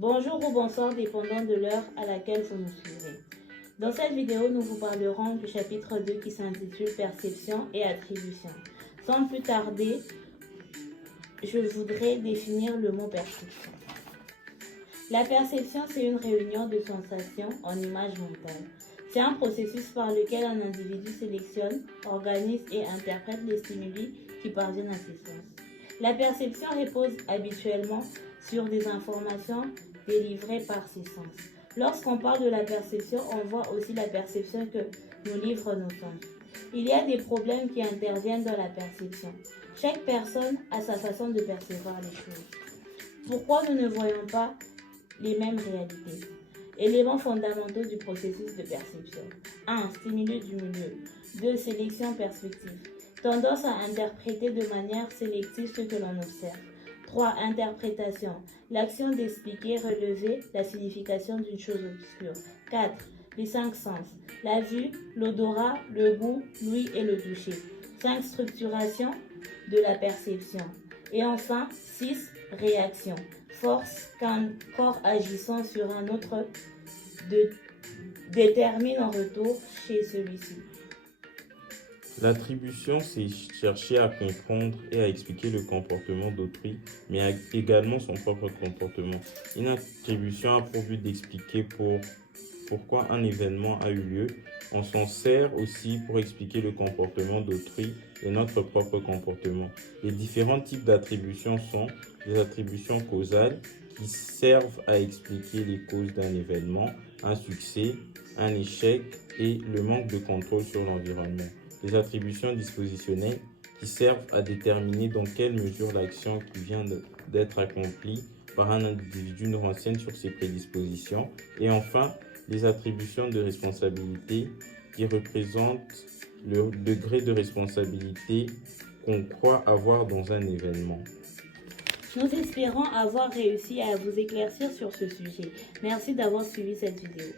Bonjour ou bonsoir dépendant de l'heure à laquelle vous nous suivez. Dans cette vidéo, nous vous parlerons du chapitre 2 qui s'intitule Perception et attribution. Sans plus tarder, je voudrais définir le mot perception. La perception, c'est une réunion de sensations en images mentales. C'est un processus par lequel un individu sélectionne, organise et interprète les stimuli qui parviennent à ses sens. La perception repose habituellement sur des informations délivrées par ses sens. Lorsqu'on parle de la perception, on voit aussi la perception que nous livrent nos sens. Il y a des problèmes qui interviennent dans la perception. Chaque personne a sa façon de percevoir les choses. Pourquoi nous ne voyons pas les mêmes réalités? Éléments fondamentaux du processus de perception. 1. Stimulus du milieu. 2. Sélection perspective. Tendance à interpréter de manière sélective ce que l'on observe. 3. Interprétation. L'action d'expliquer, relever la signification d'une chose obscure. 4. Les 5 sens. La vue, l'odorat, le goût, l'ouïe et le toucher. 5. Structuration de la perception. Et enfin, 6. Réaction. Force qu'un corps agissant sur un autre détermine en retour chez celui-ci. L'attribution, c'est chercher à comprendre et à expliquer le comportement d'autrui, mais également son propre comportement. Une attribution a pour but d'expliquer pourquoi un événement a eu lieu. On s'en sert aussi pour expliquer le comportement d'autrui et notre propre comportement. Les différents types d'attributions sont des attributions causales qui servent à expliquer les causes d'un événement, un succès, un échec et le manque de contrôle sur l'environnement. Les attributions dispositionnelles qui servent à déterminer dans quelle mesure l'action qui vient d'être accomplie par un individu nous renseigne sur ses prédispositions. Et enfin, les attributions de responsabilité qui représentent le degré de responsabilité qu'on croit avoir dans un événement. Nous espérons avoir réussi à vous éclaircir sur ce sujet. Merci d'avoir suivi cette vidéo.